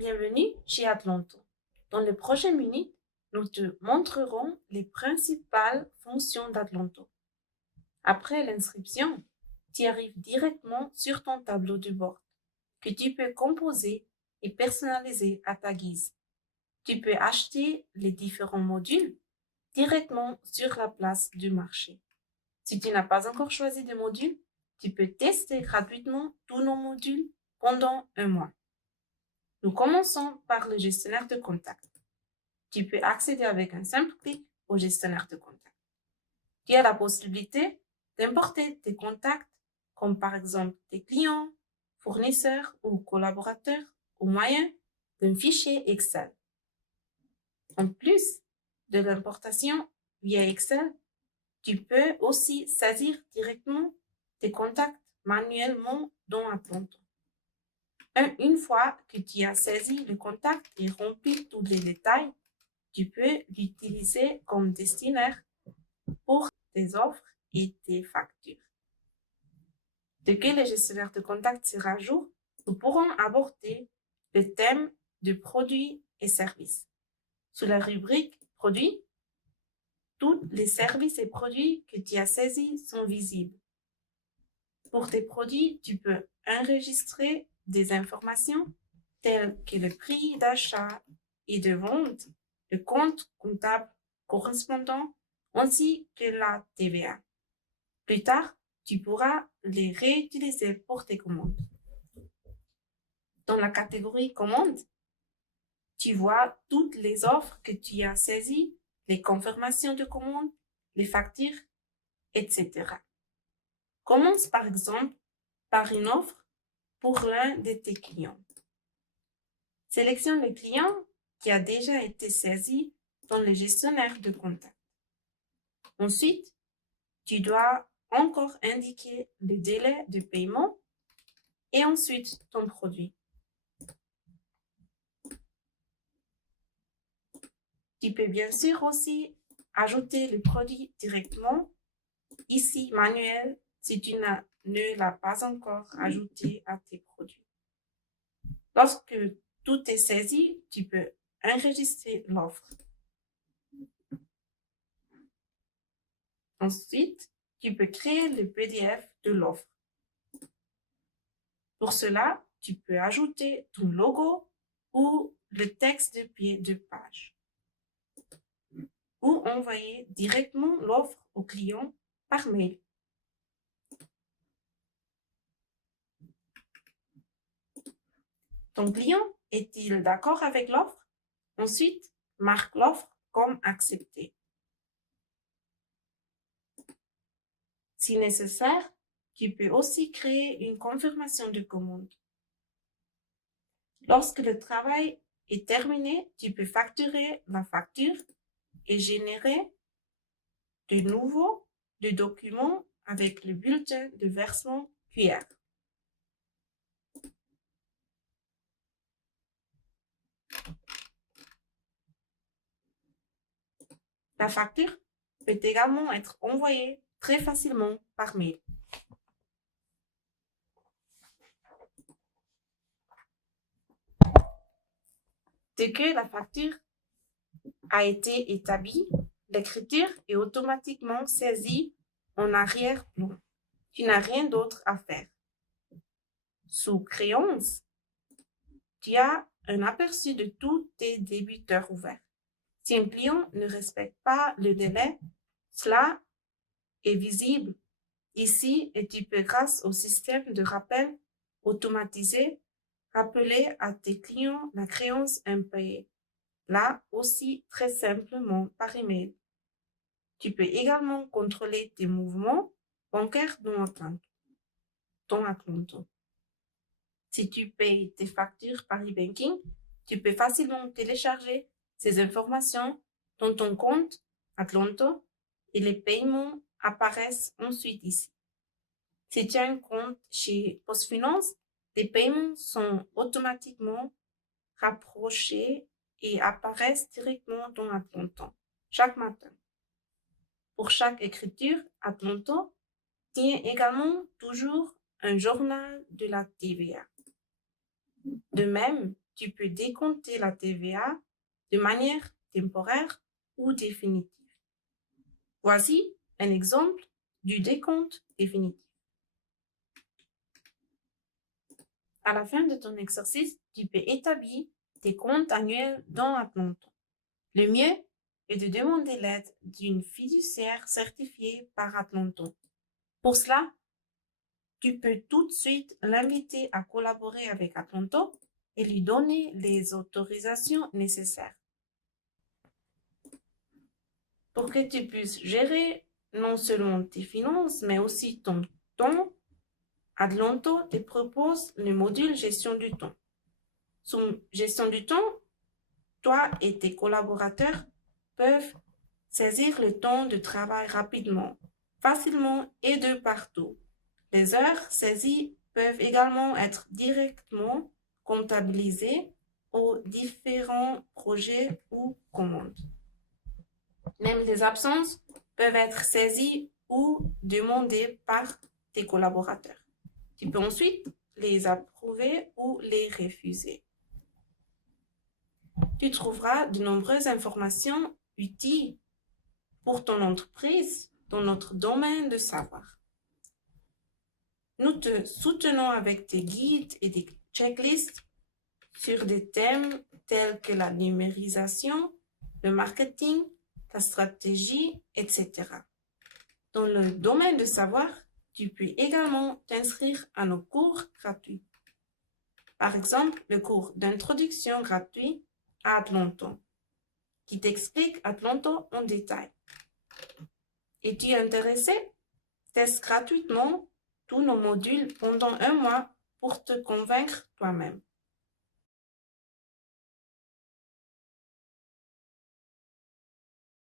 Bienvenue chez Atlanto. Dans les prochaines minutes, nous te montrerons les principales fonctions d'Atlanto. Après l'inscription, tu arrives directement sur ton tableau de bord que tu peux composer et personnaliser à ta guise. Tu peux acheter les différents modules directement sur la place du marché. Si tu n'as pas encore choisi de module, tu peux tester gratuitement tous nos modules pendant un mois. Nous commençons par le gestionnaire de contacts. Tu peux accéder avec un simple clic au gestionnaire de contacts. Tu as la possibilité d'importer tes contacts, comme par exemple tes clients, fournisseurs ou collaborateurs, au moyen d'un fichier Excel. En plus de l'importation via Excel, tu peux aussi saisir directement tes contacts manuellement dans Atlanto. Une fois que tu as saisi le contact et rempli tous les détails, tu peux l'utiliser comme destinataire pour tes offres et tes factures. Dès que le gestionnaire de contact sera à jour, nous pourrons aborder le thème de produits et services. Sous la rubrique produits, tous les services et produits que tu as saisis sont visibles. Pour tes produits, tu peux enregistrer des informations telles que le prix d'achat et de vente, le compte comptable correspondant, ainsi que la TVA. Plus tard, tu pourras les réutiliser pour tes commandes. Dans la catégorie commandes, tu vois toutes les offres que tu as saisies, les confirmations de commandes, les factures, etc. Commence par exemple par une offre pour l'un de tes clients. Sélectionne le client qui a déjà été saisi dans le gestionnaire de contacts. Ensuite, tu dois encore indiquer le délai de paiement et ensuite ton produit. Tu peux bien sûr aussi ajouter le produit directement, ici manuel, si tu ne l'as pas encore ajouté à tes produits. Lorsque tout est saisi, tu peux enregistrer l'offre. Ensuite, tu peux créer le PDF de l'offre. Pour cela, tu peux ajouter ton logo ou le texte de pied de page ou envoyer directement l'offre au client par mail. Ton client est-il d'accord avec l'offre? Ensuite, marque l'offre comme acceptée. Si nécessaire, tu peux aussi créer une confirmation de commande. Lorsque le travail est terminé, tu peux facturer la facture et générer de nouveau le document avec le bulletin de versement QR. La facture peut également être envoyée très facilement par mail. Dès que la facture a été établie, l'écriture est automatiquement saisie en arrière-plan. Tu n'as rien d'autre à faire. Sous créance, tu as un aperçu de tous tes débiteurs ouverts. Si un client ne respecte pas le délai, cela est visible ici et tu peux, grâce au système de rappel automatisé, rappeler à tes clients la créance impayée. Là aussi, très simplement par email. Tu peux également contrôler tes mouvements bancaires dans Atlanto. Si tu payes tes factures par e-banking, tu peux facilement télécharger ces informations dans ton compte Atlanto et les paiements apparaissent ensuite ici. Si tu as un compte chez PostFinance, les paiements sont automatiquement rapprochés et apparaissent directement dans Atlanto chaque matin. Pour chaque écriture, Atlanto tient également toujours un journal de la TVA. De même, tu peux décompter la TVA de manière temporaire ou définitive. Voici un exemple du décompte définitif. À la fin de ton exercice, tu peux établir tes comptes annuels dans Athlonton. Le mieux est de demander l'aide d'une fiduciaire certifiée par Athlonton. Pour cela, tu peux tout de suite l'inviter à collaborer avec Athlonton et lui donner les autorisations nécessaires. Pour que tu puisses gérer non seulement tes finances, mais aussi ton temps, Athlonton te propose le module gestion du temps. Sous gestion du temps, toi et tes collaborateurs peuvent saisir le temps de travail rapidement, facilement et de partout. Les heures saisies peuvent également être directement comptabilisées aux différents projets ou commandes. Même les absences peuvent être saisies ou demandées par tes collaborateurs. Tu peux ensuite les approuver ou les refuser. Tu trouveras de nombreuses informations utiles pour ton entreprise dans notre domaine de savoir. Nous te soutenons avec des guides et des checklists sur des thèmes tels que la numérisation, le marketing, la stratégie, etc. Dans le domaine de savoir, tu peux également t'inscrire à nos cours gratuits. Par exemple, le cours d'introduction gratuit à Athlonton, qui t'explique Athlonton en détail. Es-tu intéressé? Teste gratuitement tous nos modules pendant un mois pour te convaincre toi-même.